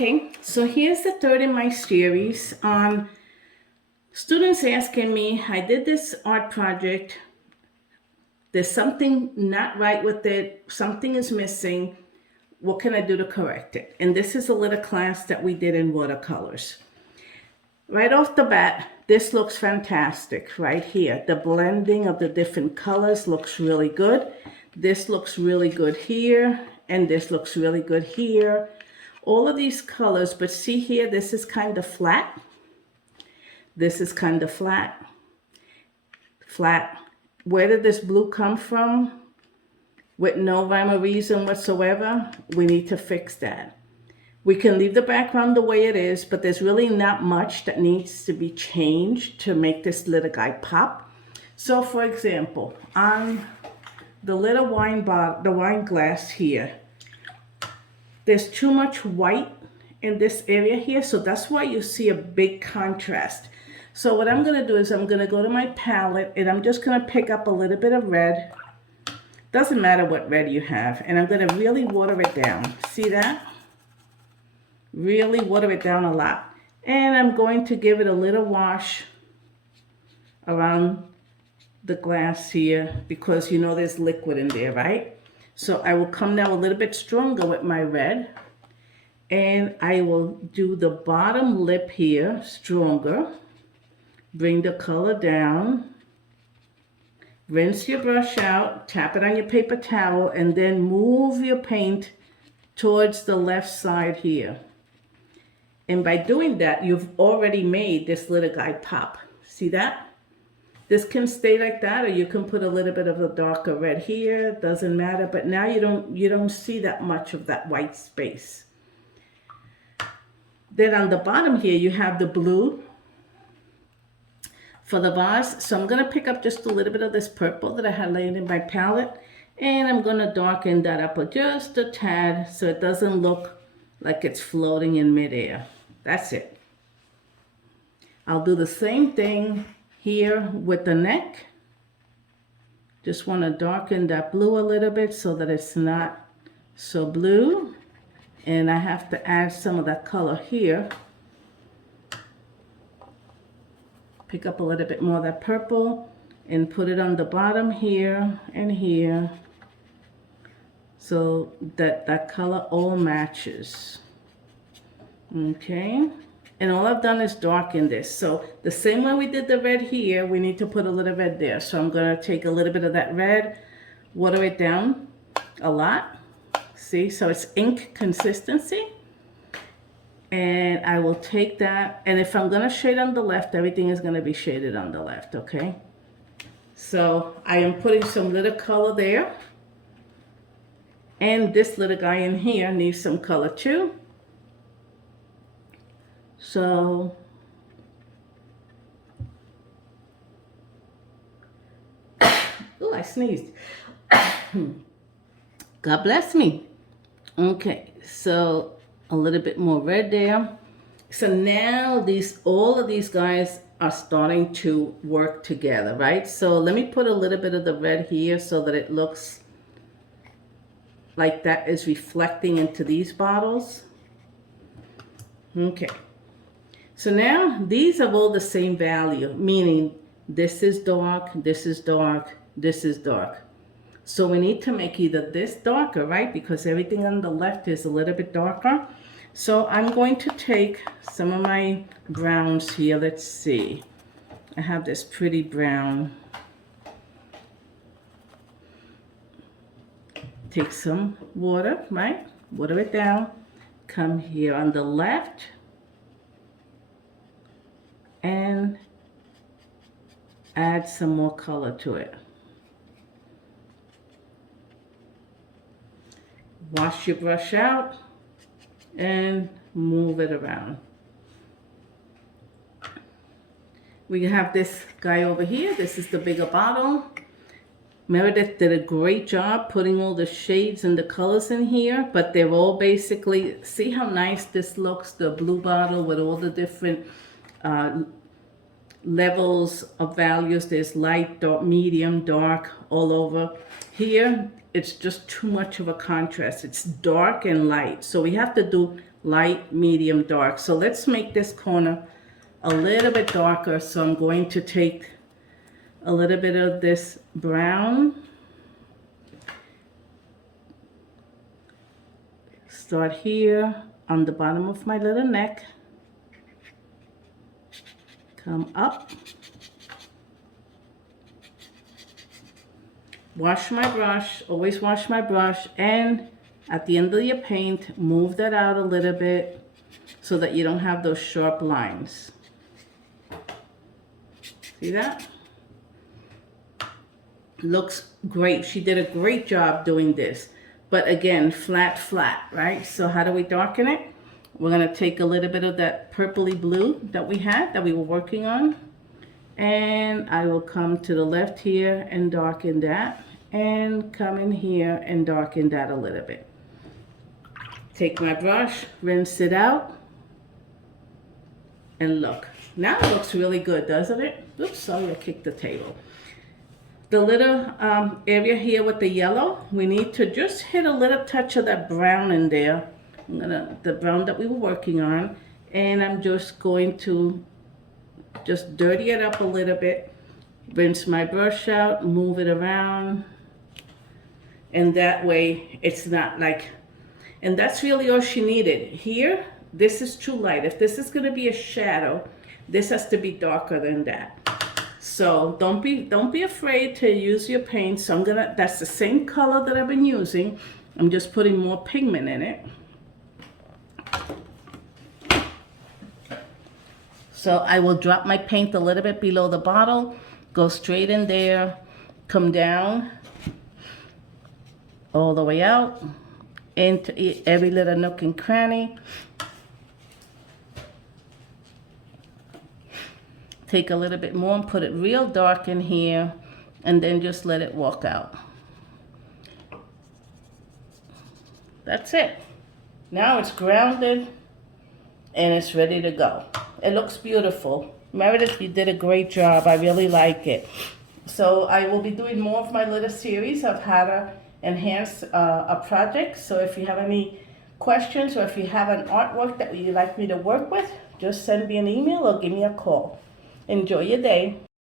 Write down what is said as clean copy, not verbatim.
Okay, so here's the third in my series on students asking me, I did this art project, there's something not right with it, something is missing, what can I do to correct it? And this is a little class that we did in watercolors. Right off the bat, this looks fantastic right here. The blending of the different colors looks really good. This looks really good here, and this looks really good here. All of these colors, but see here, this is kind of flat. This is kind of flat. Flat. Where did this blue come from? With no rhyme or reason whatsoever, we need to fix that. We can leave the background the way it is, but there's really not much that needs to be changed to make this little guy pop. So for example, on the little wine glass here, there's too much white in this area here, so that's why you see a big contrast. So what I'm gonna do is I'm gonna go to my palette and I'm just gonna pick up a little bit of red. Doesn't matter what red you have, and I'm gonna really water it down. See that? Really water it down a lot. And I'm going to give it a little wash around the glass here because you know there's liquid in there, right? So I will come now a little bit stronger with my red, and I will do the bottom lip here stronger. Bring the color down. Rinse your brush out, tap it on your paper towel, and then move your paint towards the left side here. And by doing that, you've already made this little guy pop. See that? This can stay like that, or you can put a little bit of the darker red here. Doesn't matter, but now you don't see that much of that white space. Then on the bottom here, you have the blue for the vase. So I'm gonna pick up just a little bit of this purple that I had laid in my palette, and I'm gonna darken that up just a tad so it doesn't look like it's floating in midair. That's it. I'll do the same thing here with the neck. Just want to darken that blue a little bit so that it's not so blue. And I have to add some of that color here. Pick up a little bit more of that purple and put it on the bottom here and here so that that color all matches. Okay, and all I've done is darken this. So the same way we did the red here, we need to put a little red there. So I'm gonna take a little bit of that red, water it down a lot. See, so it's ink consistency. And I will take that, and if I'm gonna shade on the left, everything is gonna be shaded on the left, okay? So I am putting some little color there. And this little guy in here needs some color too. So oh, I sneezed. God bless me. Okay, so a little bit more red there. So now all of these guys are starting to work together, right? So let me put a little bit of the red here so that it looks like that is reflecting into these bottles. Okay. So now these are all the same value, meaning this is dark, this is dark, this is dark. So we need to make either this darker, right? Because everything on the left is a little bit darker. So I'm going to take some of my browns here. Let's see. I have this pretty brown. Take some water, right? Water it down. Come here on the left. And add some more color to it. Wash your brush out and move it around. We have this guy over here. This is the bigger bottle. Meredith did a great job putting all the shades and the colors in here, but they're all basically, see how nice this looks, the blue bottle with all the different levels of values. There's light, dark, medium, dark, all over. Here, it's just too much of a contrast. It's dark and light. So we have to do light, medium, dark. So let's make this corner a little bit darker. So I'm going to take a little bit of this brown, start here on the bottom of my little neck, come up, wash my brush, always wash my brush, and at the end of your paint, move that out a little bit so that you don't have those sharp lines. See that? Looks great. She did a great job doing this. But again, flat, right? So how do we darken it? We're gonna take a little bit of that purpley blue that we had, that we were working on. And I will come to the left here and darken that. And come in here and darken that a little bit. Take my brush, rinse it out. And look, now it looks really good, doesn't it? Oops, sorry, I kicked the table. The little area here with the yellow, we need to just hit a little touch of that brown in there. The brown that we were working on. And I'm just going to just dirty it up a little bit. Rinse my brush out, move it around. And that way it's not like, and that's really all she needed. Here, this is too light. If this is gonna be a shadow, this has to be darker than that. So don't be afraid to use your paint. So that's the same color that I've been using. I'm just putting more pigment in it. So I will drop my paint a little bit below the bottle, go straight in there, come down, all the way out, into every little nook and cranny. Take a little bit more and put it real dark in here, and then just let it walk out. That's it. Now it's grounded and it's ready to go. It looks beautiful. Meredith, you did a great job. I really like it. So I will be doing more of my little series of how to enhance a project. So if you have any questions or if you have an artwork that you'd like me to work with, just send me an email or give me a call. Enjoy your day.